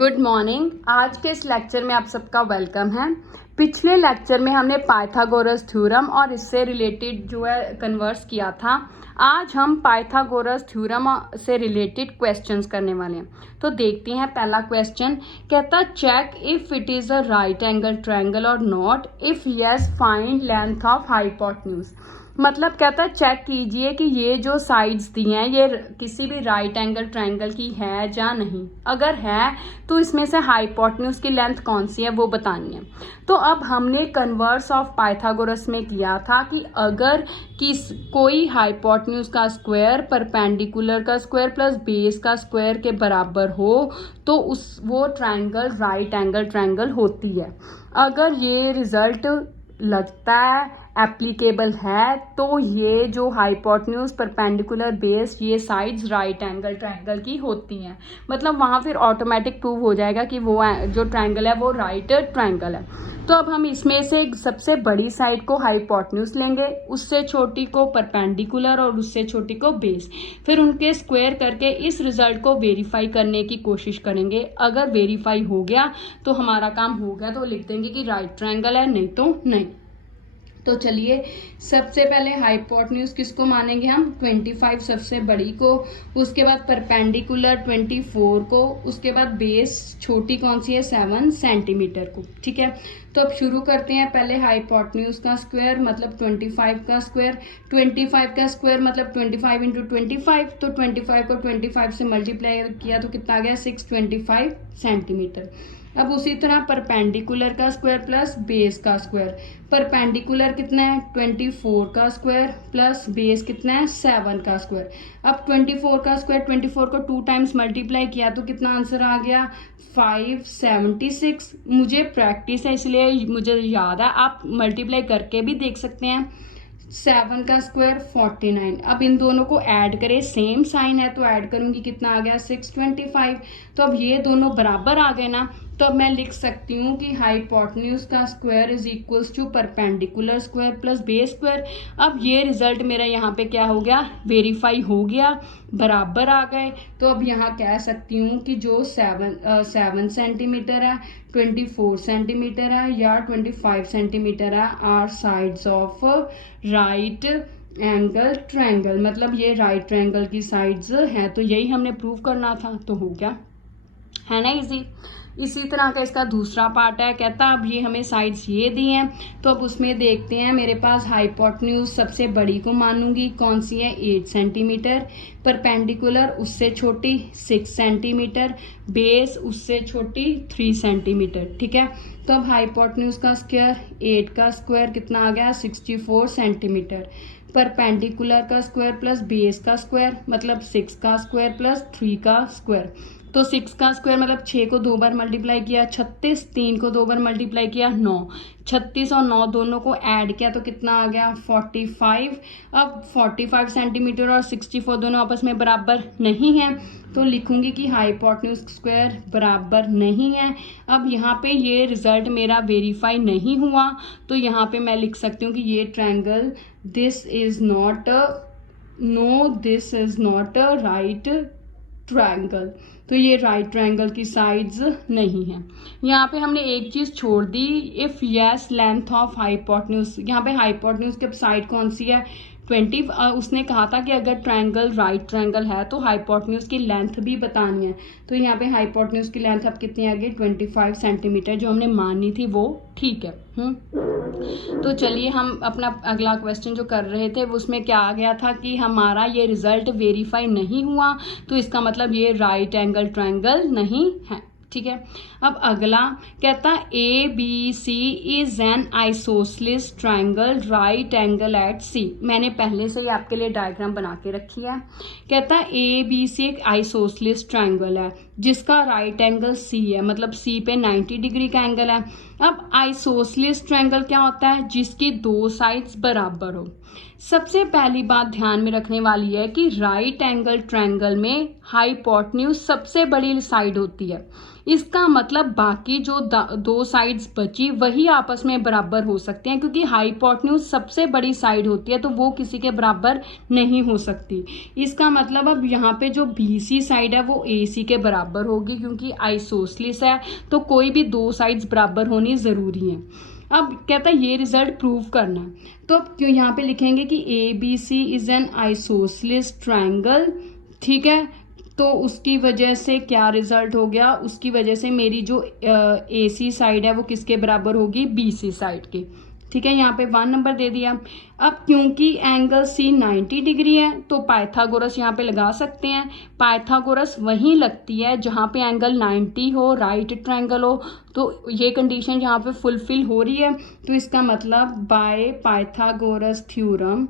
Good morning. आज के इस लेक्चर में आप सबका वेलकम है। पिछले लेक्चर में हमने पाइथागोरस थ्योरम और इससे रिलेटेड जो है कन्वर्स किया था। आज हम पाइथागोरस थ्योरम से रिलेटेड क्वेश्चंस करने वाले हैं। तो देखते हैं पहला क्वेश्चन कहता check if it is a right angle triangle और not, if yes find length of hypotenuse. मतलब कहता है चेक कीजिए कि ये जो साइड्स दी हैं ये किसी भी राइट एंगल ट्रायंगल की है या नहीं। अगर है तो इसमें से हाइपोटेन्यूज की लेंथ कौन सी है वो बतानी है। तो अब हमने कन्वर्स ऑफ पाइथागोरस में किया था कि अगर कोई हाइपोटेन्यूज का स्क्वायर परपेंडिकुलर का स्क्वायर प्लस बेस का स्क्वायर के बराबर हो तो वो ट्रायंगल राइट एंगल ट्रायंगल होती है। अगर ये रिजल्ट लगता है एप्लीकेबल है तो ये जो हाइपोटेन्यूज परपेंडिकुलर बेस ये साइड्स राइट एंगल ट्रायंगल की होती हैं। मतलब वहाँ फिर ऑटोमेटिक प्रूव हो जाएगा कि वो जो ट्रायंगल है वो राइट ट्रायंगल है। तो अब हम इसमें से सबसे बड़ी साइड को हाइपोटेन्यूज लेंगे, उससे छोटी को परपेंडिकुलर और उससे छोटी को बेस, फिर उनके स्क्वायर करके इस रिजल्ट को वेरीफाई करने की कोशिश करेंगे। अगर वेरीफाई हो गया तो हमारा काम हो गया, तो लिख देंगे कि राइट ट्रायंगल है, नहीं तो नहीं। तो चलिए सबसे पहले हाइपोटेन्यूज किसको मानेंगे हम 25 सबसे बड़ी को, उसके बाद परपेंडिकुलर 24 को, उसके बाद बेस छोटी कौन सी है 7 सेंटीमीटर को। ठीक है, तो अब शुरू करते हैं। पहले हाइपोटेन्यूज का स्क्वायर मतलब 25 का स्क्वायर, 25 का स्क्वायर मतलब 25 इंटू 25, तो 25 को 25 से मल्टीप्लाई किया तो कितना आ गया 625 सेंटीमीटर। अब उसी तरह परपेंडिकुलर का स्क्वायर प्लस बेस का स्क्वायर, परपेंडिकुलर कितना है 24 का स्क्वायर प्लस बेस कितना है 7 का स्क्वायर। अब 24 का स्क्वायर 24 को 2 टाइम्स मल्टीप्लाई किया तो कितना आंसर आ गया 576। मुझे प्रैक्टिस है इसलिए मुझे याद है, आप मल्टीप्लाई करके भी देख सकते हैं। 7 का स्क्वायर 49। अब इन दोनों को ऐड करें, सेम साइन है तो ऐड करूंगी, कितना आ गया 625। तो अब ये दोनों बराबर आ गए ना, तो अब मैं लिख सकती हूँ कि हाइपोटेन्यूज का square is equals to perpendicular square plus base square. अब ये रिजल्ट मेरा यहाँ पे क्या हो गया वेरीफाई हो गया, बराबर आ गए। तो अब यहाँ कह सकती हूँ कि जो 7 सेंटीमीटर है 24 सेंटीमीटर है या 25 सेंटीमीटर है are sides of right angle triangle. मतलब ये राइट ट्रायंगल की साइड्स हैं, तो यही हमने प्रूव करना था, तो हो गया, है ना इजी। इसी तरह का इसका दूसरा पार्ट है, कहता अब ये हमें साइड्स ये दी हैं, तो अब उसमें देखते हैं। मेरे पास हाइपोटेन्यूज सबसे बड़ी को मानूंगी, कौन सी है 8 सेंटीमीटर, परपेंडिकुलर उससे छोटी 6 सेंटीमीटर, बेस उससे छोटी 3 सेंटीमीटर। ठीक है, तो अब हाइपोटेन्यूज का स्क्वायर 8 का स्क्वायर कितना आ गया 64 सेंटीमीटर, परपेंडिकुलर का स्क्वायर प्लस बेस का स्क्वायर मतलब 6 का स्क्वायर प्लस 3 का स्क्वायर। तो 6 का स्क्वायर मतलब 6 को 2 बार मल्टीप्लाई किया 36, 3 को 2 बार मल्टीप्लाई किया 9, 36 और 9 दोनों को ऐड किया तो कितना आ गया 45। अब 45 सेंटीमीटर और 64 दोनों आपस में बराबर नहीं है, तो लिखूंगी कि हाइपोटेन्यूज स्क्वायर बराबर नहीं है। अब यहाँ पे ये रिजल्ट मेरा वेरीफाई नहीं हुआ, तो यहाँ पे मैं लिख सकती हूँ कि ये triangle this is not a right triangle. तो ये राइट ट्रायंगल की साइड्स नहीं है। यहाँ पे हमने एक चीज छोड़ दी, if yes length of hypotenuse. यहाँ पे हाइपोटेन्यूज की साइड कौन सी है 20। उसने कहा था कि अगर ट्रायंगल राइट ट्रायंगल है तो हाइपोटेन्यूज की लेंथ भी बतानी है। तो यहाँ पे हाइपोटेन्यूज की लेंथ अब कितनी आ गई 25 सेंटीमीटर, जो हमने मानी थी वो ठीक है। तो चलिए हम अपना अगला क्वेश्चन जो कर रहे थे उसमें क्या आ गया था कि हमारा ये रिजल्ट वेरीफाई नहीं हुआ, तो इसका मतलब ये राइट एंगल ट्रायंगल नहीं है। ठीक है, अब अगला कहता A B C is an isosceles triangle right angle at C. मैंने पहले से ही आपके लिए डायग्राम बना के रखी है। कहता ए बी सी एक आइसोसेलेस ट्रायंगल है जिसका राइट एंगल सी है, मतलब सी पे 90 डिग्री का एंगल है। अब आइसोसेलेस ट्रायंगल क्या होता है जिसकी 2 साइड्स बराबर हो। सबसे पहली बात ध्यान में रखने वाली है कि राइट एंगल ट्रायंगल में हाइपोटेन्यूज सबसे बड़ी साइड होती है। इसका मतलब बाकी जो 2 साइड्स बची वही आपस में बराबर हो सकते हैं, क्योंकि हाइपोटेन्यूज सबसे बड़ी साइड होती है तो वो किसी के बराबर नहीं हो सकती। इसका मतलब अब यहाँ पे जो BC साइड है वो AC के बराबर बराबर होगी, क्योंकि आइसोसेलिस है तो कोई भी दो साइड्स बराबर होनी ज़रूरी है। अब कहता है ये रिजल्ट प्रूव करना है, तो अब क्यों यहाँ पे लिखेंगे कि ABC is N isosceles triangle, ठीक है। तो उसकी वजह से क्या रिजल्ट हो गया, उसकी वजह से मेरी जो AC साइड है वो किसके बराबर होगी, BC साइड के, ठीक है। यहाँ पे 1 नंबर दे दिया। अब क्योंकि एंगल C 90 डिग्री है तो पाइथागोरस यहाँ पे लगा सकते हैं। पाइथागोरस वहीं लगती है जहाँ पे एंगल 90 हो, राइट ट्रायंगल हो, तो ये कंडीशन यहाँ पे फुलफिल हो रही है। तो इसका मतलब by Pythagoras theorem,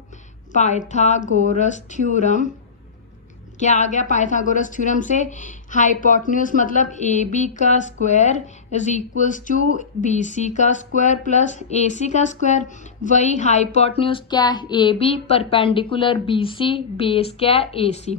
Pythagoras theorem क्या आ गया पाइथागोरस थ्योरम से, हाइपोटेन्यूज मतलब AB का square is equals to BC का स्क्वायर प्लस AC का स्क्वायर। वही हाइपोटेन्यूज क्या है, AB परपेंडिकुलर BC, बेस क्या है AC।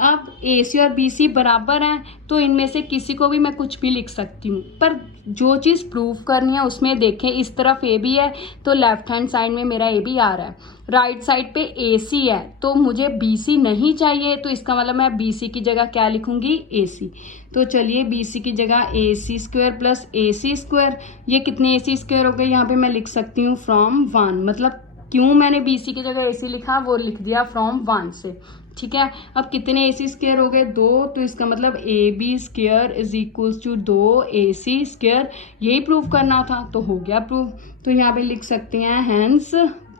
अब AC और BC बराबर हैं तो इनमें से किसी को भी मैं कुछ भी लिख सकती हूँ, पर जो चीज़ प्रूव करनी है उसमें देखें, इस तरफ AB है तो लेफ्ट हैंड साइड में मेरा AB आ रहा है, राइट साइड पे AC है तो मुझे BC नहीं चाहिए, तो इसका मतलब मैं BC की जगह क्या लिखूंगी, AC। तो चलिए BC की जगह AC square plus AC square, ये कितने AC स्क्वायर हो गए, यहाँ पे मैं लिख सकती हूँ फ्रॉम 1, मतलब क्यों मैंने BC की जगह AC लिखा वो लिख दिया फ्रॉम 1 से, ठीक है। अब कितने AC स्क्वायर हो गए, 2, तो इसका मतलब AB square is equals to 2 AC square, यही प्रूव करना था तो हो गया प्रूव। तो यहाँ पे लिख सकते हैं हैंस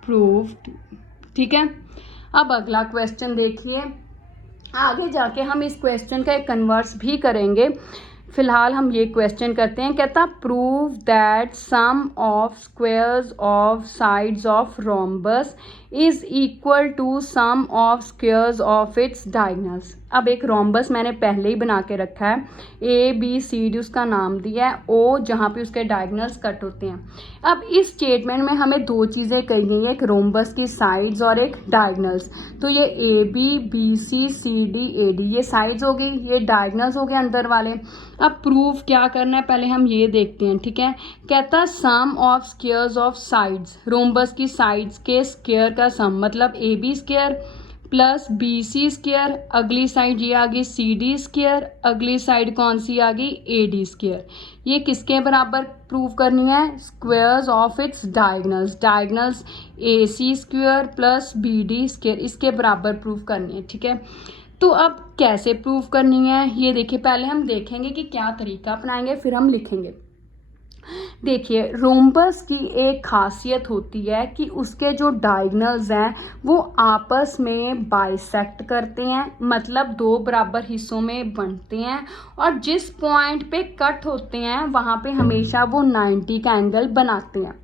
प्रूव्ड, ठीक है। अब अगला क्वेश्चन देखिए, आगे जाके हम इस क्वेश्चन का एक कन्वर्स भी करेंगे, फिलहाल हम ये क्वेश्चन करते हैं। कहता prove that sum of squares of sides of rhombus is equal to sum of squares of its diagonals. अब एक रोम्बस मैंने पहले ही बना के रखा है, ABCD उसका नाम दिया है, O जहाँ पे उसके डायगोनल्स कट होते हैं। अब इस स्टेटमेंट में हमें दो चीज़ें कही गई हैं, एक रोम्बस की साइड्स और एक डायगोनल्स। तो ये AB BC CD AD ये साइड्स हो गई, ये डायगोनल्स हो गए अंदर वाले। अब प्रूफ क्या करना है पहले हम ये देखते हैं, ठीक है। कहता sum of squares of sides, rhombus की साइड्स के स्क्वायर का सम मतलब AB square plus BC square, अगली साइड ये आ गई CD स्क्वायर, अगली साइड कौन सी आ गई AD स्क्वायर। ये किसके बराबर प्रूव करनी है, squares of its diagonals, diagonals AC square plus BD square, इसके बराबर प्रूव करनी है, ठीक है। तो अब कैसे प्रूव करनी है ये देखिए, पहले हम देखेंगे कि क्या तरीका अपनाएंगे फिर हम लिखेंगे। देखिए रोम्बस की एक खासियत होती है कि उसके जो डायगोनल्स हैं वो आपस में बाइसेक्ट करते हैं, मतलब दो बराबर हिस्सों में बनते हैं, और जिस पॉइंट पे कट होते हैं वहाँ पे हमेशा वो 90 का एंगल बनाते हैं।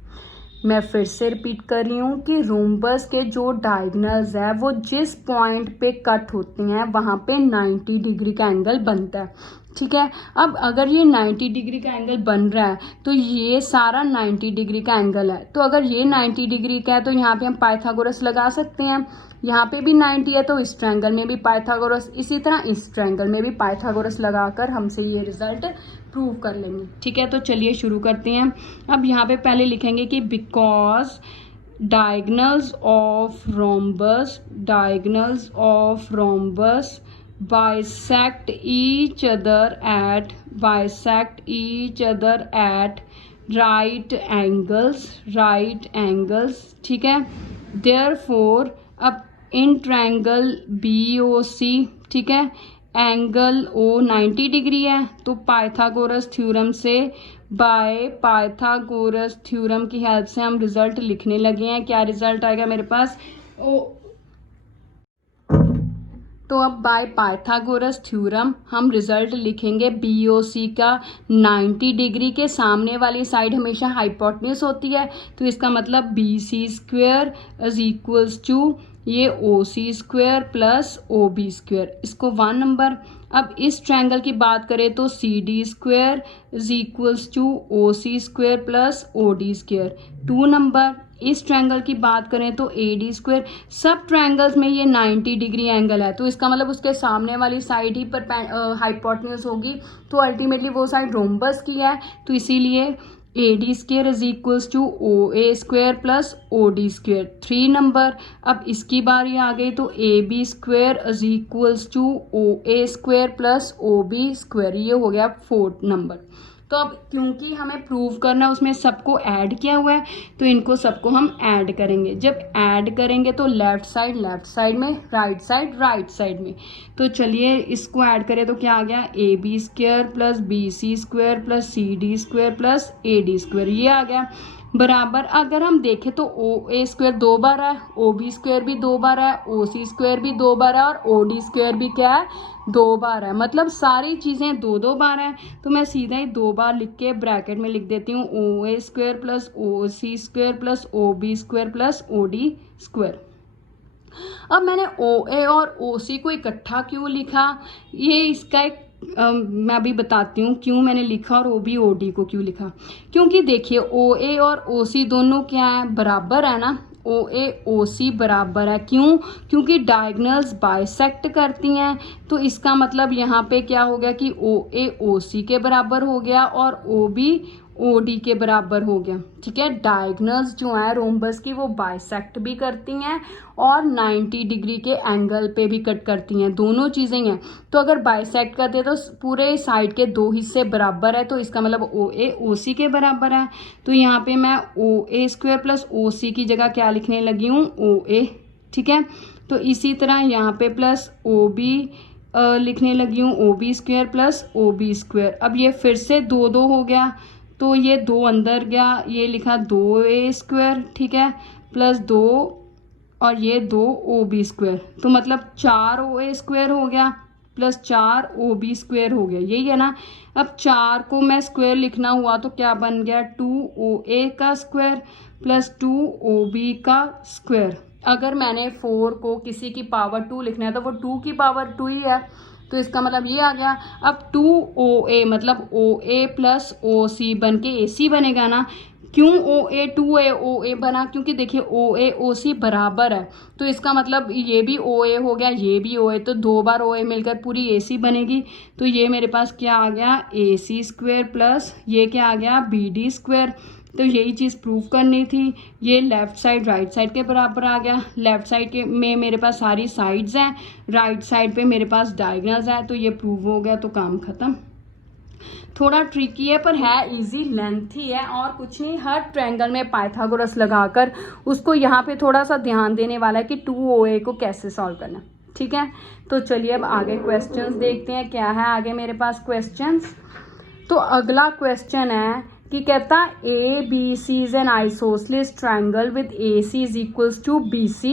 मैं फिर से रिपीट कर रही हूँ कि रोम्बस के जो डायगोनल्स है वो जिस पॉइंट पे कट होते हैं वहाँ पे 90 डिग्री का एंगल बनता है, ठीक है। अब अगर ये 90 डिग्री का एंगल बन रहा है तो ये सारा 90 डिग्री का एंगल है, तो अगर ये 90 डिग्री का है तो यहाँ पे हम पाइथागोरस लगा सकते हैं, यहाँ पे भी 90 है तो इस ट्रायंगल में भी पाइथागोरस, इसी तरह इस ट्रायंगल में भी पाइथागोरस लगाकर हमसे ये रिजल्ट प्रूव कर लेंगे, ठीक है। तो चलिए शुरू करते हैं। अब यहाँ पे पहले लिखेंगे कि because diagonals of rhombus, diagonals of rhombus bisect each other at right angles, ठीक है। therefore अब इन ट्रायंगल BOC, ठीक है, एंगल O 90 डिग्री है, तो पाइथागोरस थ्योरम से बाय पाइथागोरस थ्योरम की हेल्प से हम रिजल्ट लिखने लगे हैं। क्या रिजल्ट आएगा मेरे पास, तो अब बाय पाइथागोरस थ्योरम हम रिजल्ट लिखेंगे BOC का 90 डिग्री के सामने वाली साइड हमेशा हाइपोटेन्यूज होती है, तो इसका मतलब BC square is equals to ये OC square plus OB square, इसको 1 नंबर। अब इस ट्रायंगल की बात करें तो CD square is equals to OC square plus OD square 2 number. इस ट्रायंगल की बात करें तो AD स्क्वायर, सब ट्रायंगल्स में ये 90 डिग्री एंगल है, तो इसका मतलब उसके सामने वाली साइड ही हाइपोटेन्यूज होगी, तो अल्टीमेटली वो साइड रोम्बस की है, तो इसीलिए AD square is equals to OA square plus OD square 3 number. अब इसकी बारी आ गई तो AB square is equals to OA square plus OB square, ये हो गया 4 नंबर। तो अब क्योंकि हमें प्रूव करना है उसमें सबको ऐड किया हुआ है तो इनको सबको हम ऐड करेंगे। जब ऐड करेंगे तो लेफ्ट साइड में, राइट साइड में। तो चलिए इसको ऐड करें तो क्या आ गया, AB square plus BC square plus CD square plus AD square, ये आ गया बराबर। अगर हम देखें तो OA स्क्वेयर 2 बार है, OB स्क्वेयर भी 2 बार है, OC स्क्वेयर भी 2 बार है और OD स्क्वेयर भी क्या है, 2 बार है। मतलब सारी चीज़ें 2 बार हैं। तो मैं सीधा ही 2 बार लिख के ब्रैकेट में लिख देती हूँ OA square plus OC square plus OB square plus OD square. अब मैंने OA और OC को इकट्ठा क्यों लिखा, ये इसका एक मैं अभी बताती हूँ क्यों मैंने लिखा और OB OD को क्यों लिखा। क्योंकि देखिए OA और OC दोनों क्या है, बराबर है ना। OA OC बराबर है, क्यों, क्योंकि डायगोनल्स बाइसेक्ट करती हैं। तो इसका मतलब यहाँ पे क्या हो गया कि OA OC के बराबर हो गया और OB OD के बराबर हो गया। ठीक है, डायगोनल्स जो है रोम्बस की वो बाइसेक्ट भी करती हैं और 90 डिग्री के एंगल पे भी कट करती हैं, दोनों चीज़ें हैं। तो अगर बाइसेक्ट करते हैं तो पूरे साइड के 2 हिस्से बराबर है, तो इसका मतलब OA OC के बराबर है। तो यहाँ पे मैं OA स्क्वेयर प्लस OC की जगह क्या लिखने लगी हूँ, OA। ठीक है, तो इसी तरह यहाँ पे प्लस OB लिखने लगी हूँ, OB square plus OB square. अब ये फिर से 2 हो गया तो ये 2 अंदर गया, ये लिखा 2A स्क्वेयर, ठीक है, प्लस 2 और ये 2 OB स्क्वेयर। तो मतलब 4 OA स्क्वेयर हो गया प्लस 4 OB स्क्वेयर हो गया, यही है ना। अब 4 को मैं स्क्वेयर लिखना हुआ तो क्या बन गया, 2 OA का स्क्वेयर प्लस 2 OB का स्क्वेयर। अगर मैंने 4 को किसी की पावर 2 लिखना है तो वो 2 की पावर 2 ही है, तो इसका मतलब ये आ गया। अब 2OA मतलब OA प्लस OC बन के AC बनेगा ना। क्यों OA 2A OA बना, क्योंकि देखिए OA OC बराबर है, तो इसका मतलब ये भी OA हो गया, ये भी OA, तो 2 बार OA मिलकर पूरी AC बनेगी। तो ये मेरे पास क्या आ गया, AC स्क्वेयर प्लस ये क्या आ गया, BD स्क्वेयर। तो यही चीज़ प्रूव करनी थी। ये लेफ़्ट साइड राइट साइड के बराबर आ गया। लेफ़्ट साइड के में मेरे पास सारी साइड्स हैं, राइट साइड पे मेरे पास डायगोनल्स है, तो ये प्रूव हो गया, तो काम ख़त्म। थोड़ा ट्रिकी है पर है इजी, लेंथी है और कुछ नहीं। हर ट्रायंगल में पाइथागोरस लगाकर उसको यहाँ पे थोड़ा सा ध्यान देने वाला है कि 2OA को कैसे सॉल्व करना। ठीक है, तो चलिए अब आगे क्वेश्चंस देखते हैं क्या है आगे मेरे पास क्वेश्चंस। तो अगला क्वेश्चन है कि कहता ABC is an isosceles triangle with AC is equals to BC।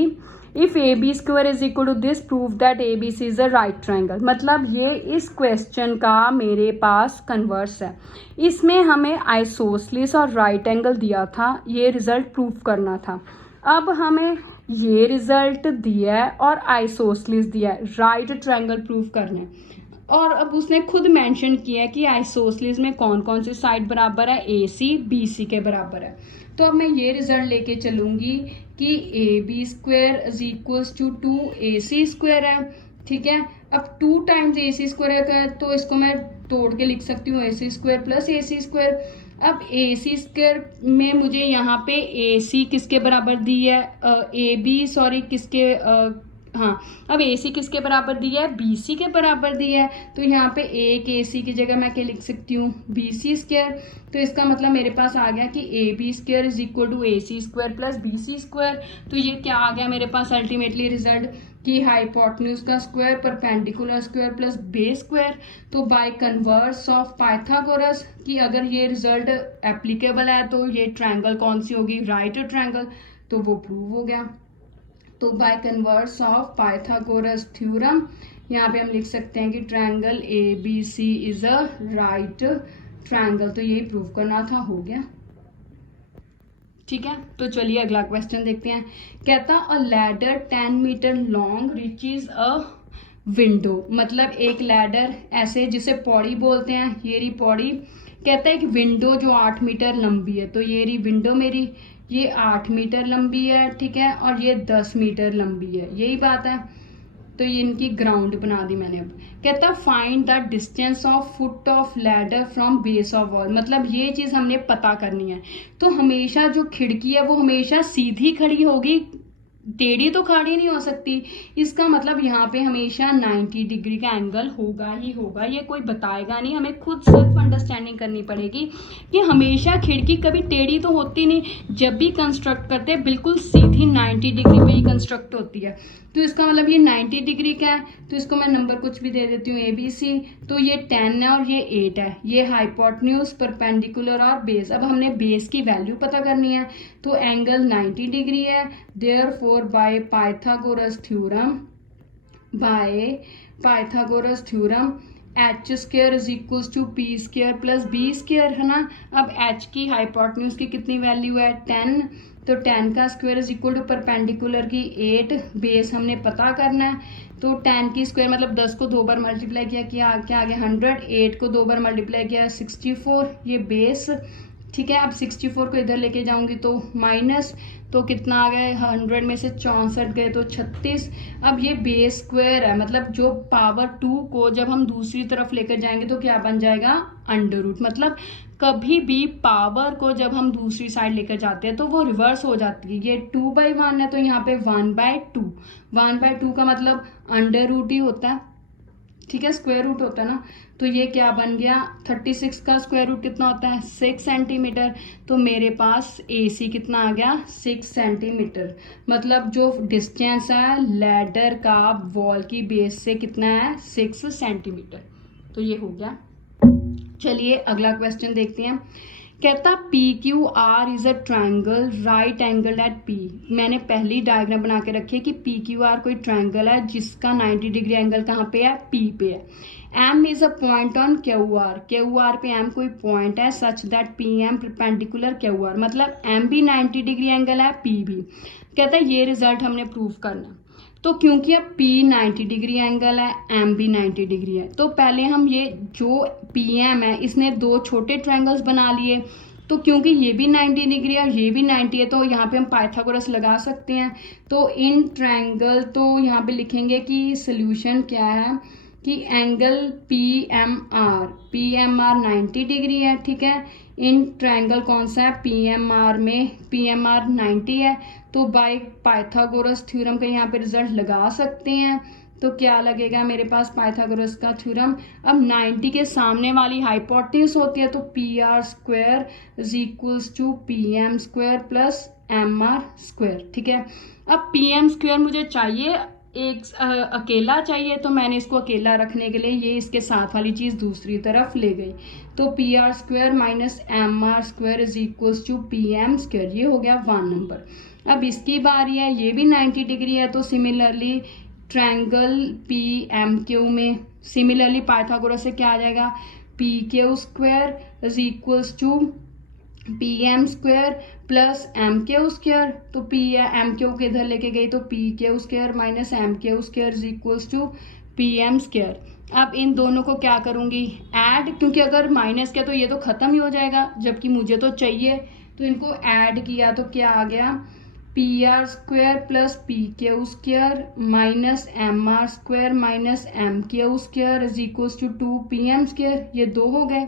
If AB square is equal to this prove that ABC is a right triangle. मतलब ये इस क्वेश्चन का मेरे पास कन्वर्स है। इसमें हमें आइसोसेलेस और राइट एंगल दिया था, ये रिजल्ट प्रूव करना था। अब हमें ये रिजल्ट दिया है और आइसोसेलेस दिया है, राइट ट्रायंगल प्रूव करना है। और अब उसने खुद मेंशन किया है कि आइसोसेलेस में कौन कौन सी साइड बराबर है, AC BC के बराबर है। तो अब मैं ये रिजल्ट लेके चलूंगी कि AB square is equals to 2AC square है। ठीक है, अब 2 टाइम्स AC स्क्वेयर है तो इसको मैं तोड़ के लिख सकती हूँ AC square plus AC square. अब AC स्क्वेयर में मुझे यहाँ पे AC किसके बराबर दी है, हाँ, अब AC किसके बराबर दिया है, BC के बराबर दिया है। तो यहाँ पे एक AC की जगह मैं क्या लिख सकती हूँ, BC स्क्वायर। तो इसका मतलब मेरे पास आ गया कि AB square is equal to AC square plus BC square. तो ये क्या आ गया मेरे पास अल्टीमेटली रिजल्ट कि हाइपोटेन्यूज का square perpendicular square plus base square. तो बाय कन्वर्स ऑफ पाइथागोरस कि अगर ये रिजल्ट एप्लीकेबल है तो ये ट्रायंगल कौन सी होगी, राइट ट्रायंगल, तो वो प्रूव हो गया। तो by converse of Pythagoras theorem यहाँ पे हम लिख सकते हैं कि triangle ABC is a right triangle. तो यही प्रूव करना था, हो गया। ठीक है, तो चलिए अगला क्वेश्चन देखते हैं। कहता a ladder 10 metre long reaches a window. मतलब एक लैडर ऐसे जिसे पौड़ी बोलते हैं, ये रही पौड़ी। कहता है एक विंडो जो 8 मीटर लंबी है। तो ये रही विंडो मेरी, ये 8 मीटर लंबी है, ठीक है, और ये 10 मीटर लंबी है, यही बात है। तो ये इनकी ग्राउंड बना दी मैंने। अब कहता find the distance of foot of ladder from base of wall, मतलब ये चीज हमने पता करनी है। तो हमेशा जो खिड़की है वो हमेशा सीधी खड़ी होगी, टेढ़ी तो खड़ी नहीं हो सकती। इसका मतलब यहाँ पे हमेशा 90 डिग्री का एंगल होगा ही होगा, ये कोई बताएगा नहीं, हमें खुद सेल्फ अंडरस्टैंडिंग करनी पड़ेगी कि हमेशा खिड़की कभी टेढ़ी तो होती नहीं, जब भी कंस्ट्रक्ट करते हैं बिल्कुल सीधी 90 डिग्री पे ही कंस्ट्रक्ट होती है। तो इसका मतलब ये 90 डिग्री का है, तो इसको मैं नंबर कुछ भी दे देती हूँ ABC। तो ये 10 है और ये 8 है, ये हाइपोटेन्यूज, परपेंडिकुलर और बेस। अब हमने बेस की वैल्यू पता करनी है, तो एंगल 90 डिग्री है। Therefore by Pythagoras theorem H square is equals to P square plus B square, है ना। अब एच की हाइपोटेन्यूज की कितनी वैल्यू है 10, तो 10 का square is equal to perpendicular की 8, बेस हमने पता करना है। तो 10 की स्क्वायर मतलब 10 को 2 बार मल्टीप्लाई किया क्या आ गया 100, 8 को 2 बार मल्टीप्लाई किया 64, ये बेस, ठीक है। अब 64 को इधर लेके जाऊंगी तो माइनस, तो कितना आ गया 100 में से 64 गए तो 36। अब ये बेस स्क्वायर है, मतलब जो पावर 2 को जब हम दूसरी तरफ लेकर जाएंगे तो क्या बन जाएगा अंडर रूट। मतलब कभी भी पावर को जब हम दूसरी साइड लेकर जाते हैं तो वो रिवर्स हो जाती है। ये 2/1 है तो यहाँ पे 1/2, 1/2 का मतलब अंडर रूट ही होता है, ठीक है, स्क्वायर रूट होता है ना। तो ये क्या बन गया 36 का स्क्वायर रूट कितना होता है 6 सेंटीमीटर। तो मेरे पास AC कितना आ गया 6 सेंटीमीटर, मतलब जो डिस्टेंस है लैडर का वॉल की बेस से कितना है 6 सेंटीमीटर। तो ये हो गया। चलिए अगला क्वेश्चन देखते हैं। कहता PQR is a triangle right angle at P। मैंने पहली डायग्राम बना के रखी है कि PQR कोई ट्राइंगल है जिसका 90 डिग्री एंगल कहाँ पे है P पे है। M is a point on QR पे M कोई पॉइंट है such that PM perpendicular QR, मतलब M भी 90 डिग्री एंगल है P भी। कहता है ये रिजल्ट हमने प्रूव करना। तो क्योंकि अब P 90 डिग्री एंगल है, M भी 90 डिग्री है, तो पहले हम ये जो PM है इसने 2 छोटे ट्रायंगल्स बना लिए। तो क्योंकि ये भी 90 डिग्री है और ये भी 90 है तो यहाँ पे हम पाइथागोरस लगा सकते हैं। तो इन ट्रायंगल, तो यहाँ पे लिखेंगे कि सोल्यूशन क्या है कि एंगल PMR 90 डिग्री है, ठीक है। इन ट्रायंगल कौन सा है PMR में, PMR 90 है, तो बाय पाइथागोरस थ्योरम का यहाँ पे रिजल्ट लगा सकते हैं। तो क्या लगेगा मेरे पास पाइथागोरस का थ्योरम। अब 90 के सामने वाली हाइपोटेन्यूज होती है तो PR square is equals to PM square plus MR square, ठीक है। अब PM स्क्वायर मुझे चाहिए एक अकेला चाहिए, तो मैंने इसको अकेला रखने के लिए ये इसके साथ वाली चीज दूसरी तरफ ले गई। तो PR square minus MR square is equals to PM square, ये हो गया 1 नंबर। अब इसकी बारी है, ये भी 90 डिग्री है, तो सिमिलरली ट्रायंगल PMQ में सिमिलरली पाइथागोरस से क्या आ जाएगा PQ square is equals to PM square plus MQ square. तो MQ को इधर लेके गई तो PQ square minus MQ square is equals to PM square. अब इन दोनों को क्या करूंगी ऐड, क्योंकि अगर माइनस किया तो ये तो खत्म ही हो जाएगा, जबकि मुझे तो चाहिए। तो इनको ऐड किया तो क्या आ गया PR square plus PQ square minus MR square minus MQ square is equals to 2PM square, ये 2 हो गए।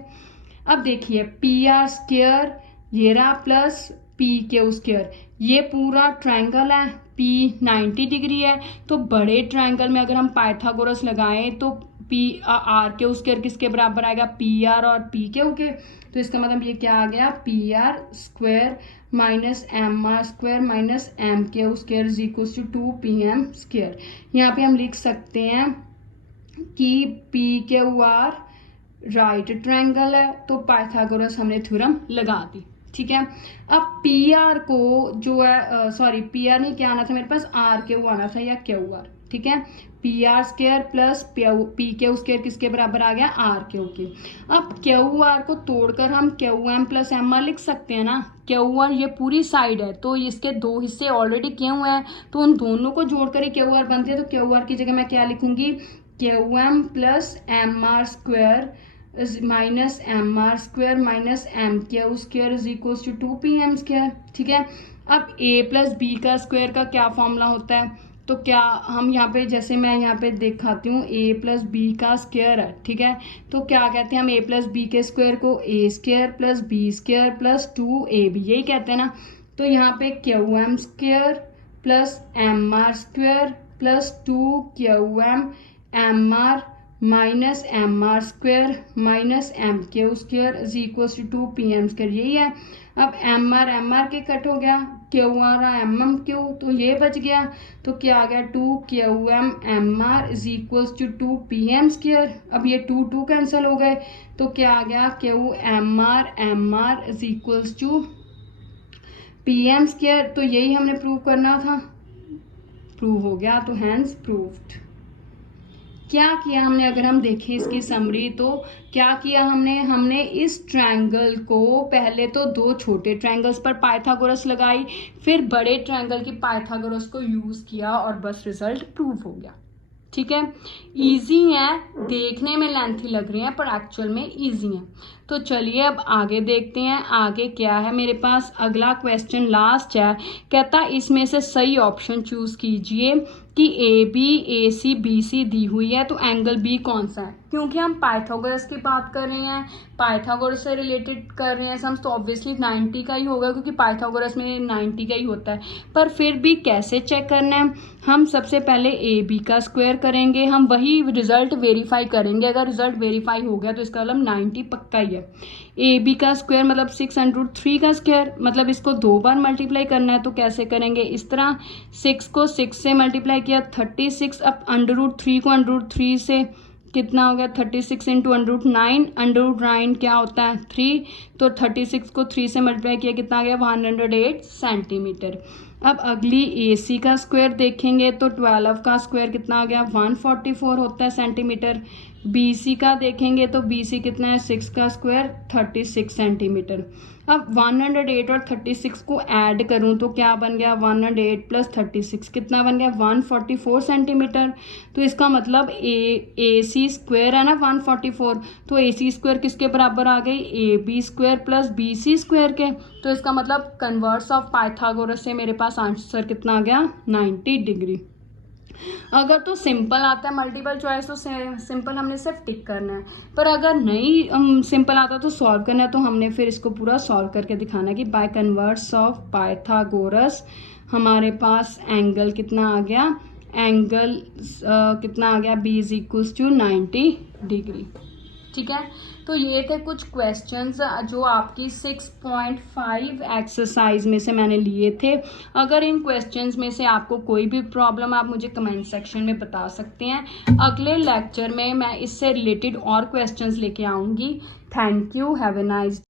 अब देखिए PR स्क्वायर ये रहा प्लस PQ स्क्वायर, ये पूरा ट्रायंगल है, P 90 डिग्री है, तो बड़े ट्रायंगल में अगर हम पाइथागोरस लगाएं तो RQ स्क्वायर किसके बराबर आएगा PR और PQ के। तो इसका मतलब ये क्या आ गया PR square minus MR square minus MQ square is equals to 2PM square. यहाँ पे हम लिख सकते हैं कि PQR राइट ट्रायंगल है, तो पाइथागोरस हमने थ्योरम लगा दी, ठीक है। अब PR को जो है सॉरी PR नहीं, क्या आना था मेरे पास RQ आना था या QR, ठीक है। PR square plus PQ square किसके बराबर आ गया RQ के। अब QR को तोड़कर हम QM प्लस MR लिख सकते हैं ना। QR ये पूरी साइड है तो इसके 2 हिस्से ऑलरेडी किए हुए हैं, तो उन दोनों को जोड़कर ही QR बनती है। तो QR की जगह मैं क्या लिखूंगी QM plus MR square minus MR square minus MQ square is equals to 2PM square, ठीक है। अब A प्लस B का स्क्वायर का क्या फॉर्मूला होता है, तो क्या हम यहाँ पे, जैसे मैं यहाँ पे दिखाती हूँ, a प्लस बी का स्क्वायर है, ठीक है। तो क्या कहते हैं हम a प्लस बी के स्क्वायर को a square plus B square plus 2ab, यही कहते हैं ना। तो यहाँ पे QM स्क्वायर plus MR square plus 2QM MR minus MR square minus MQ square is equal to PM square, यही है। अब MR के कट हो गया, QR MMQ, तो ये बच गया। तो क्या आ गया 2QM MR is equal to PM square. अब ये 2 कैंसिल हो गए, तो क्या आ गया QMR is equal to PM square. तो यही हमने प्रूव करना था, प्रूव हो गया, तो हैंस प्रूव्ड। क्या किया हमने, अगर हम देखें इसकी समरी, तो क्या किया हमने इस ट्रायंगल को पहले तो 2 छोटे ट्रायंगल्स पर पाइथागोरस लगाई, फिर बड़े ट्रायंगल की पाइथागोरस को यूज किया और बस रिजल्ट प्रूव हो गया। ठीक है, इजी है, देखने में लेंथी लग रही है पर एक्चुअल में इजी है। तो चलिए अब आगे देखते हैं, आगे क्या है मेरे पास। अगला क्वेश्चन लास्ट है, कहता इसमें से सही ऑप्शन चूज कीजिए कि AC BC दी हुई है तो एंगल बी कौन सा है। क्योंकि हम पाइथागोरस की बात कर रहे हैं, पाइथागोरस से रिलेटेड कर रहे हैं सम, तो ऑब्वियसली 90 का ही होगा, क्योंकि पाइथागोरस में 90 का ही होता है। पर फिर भी कैसे चेक करना है, हम सबसे पहले AB का स्क्वायर करेंगे, हम वही रिजल्ट वेरीफाई करेंगे। अगर रिजल्ट वेरीफाई हो गया तो इसका मतलब 90 पक्का ही है। AB का स्क्वायर मतलब 6√3 का स्क्वायर, मतलब इसको 2 बार मल्टीप्लाई करना है। तो कैसे करेंगे, इस तरह 6 को 6 से मल्टीप्लाई किया 36, अब √3 को √3 से कितना हो गया 36 इंटू √9, √9 क्या होता है 3, तो 36 को 3 से मल्टीप्लाई किया कितना आ गया 108 सेंटीमीटर। अब अगली AC का स्क्वायर देखेंगे तो 12 का स्क्वायर कितना आ गया 144 होता है सेंटीमीटर। BC का देखेंगे तो BC कितना है 6 का स्क्वायर 36 सेंटीमीटर। अब 108 और 36 को ऐड करूं तो क्या बन गया 108 प्लस 36 कितना बन गया 144 सेंटीमीटर। तो इसका मतलब AC स्क्वायर है ना 144, तो AC स्क्वायर किसके बराबर आ गई AB square plus BC square के। तो इसका मतलब कन्वर्स ऑफ पाइथागोरस से मेरे पास आंसर कितना आ गया 90 डिग्री। अगर तो सिंपल आता है मल्टीपल चॉइस तो सिंपल हमने सिर्फ टिक करना है, पर अगर नहीं सिंपल आता तो सॉल्व करना है। तो हमने फिर इसको पूरा सॉल्व करके दिखाना है कि बाय कन्वर्स ऑफ पाइथागोरस हमारे पास एंगल कितना आ गया, एंगल कितना आ गया B is equal to 90 degree. ठीक है, तो ये थे कुछ क्वेश्चंस जो आपकी 6.5 एक्सरसाइज में से मैंने लिए थे। अगर इन क्वेश्चंस में से आपको कोई भी प्रॉब्लम आप मुझे कमेंट सेक्शन में बता सकते हैं। अगले लेक्चर में मैं इससे रिलेटेड और क्वेश्चंस लेके आऊँगी। Thank you, have a nice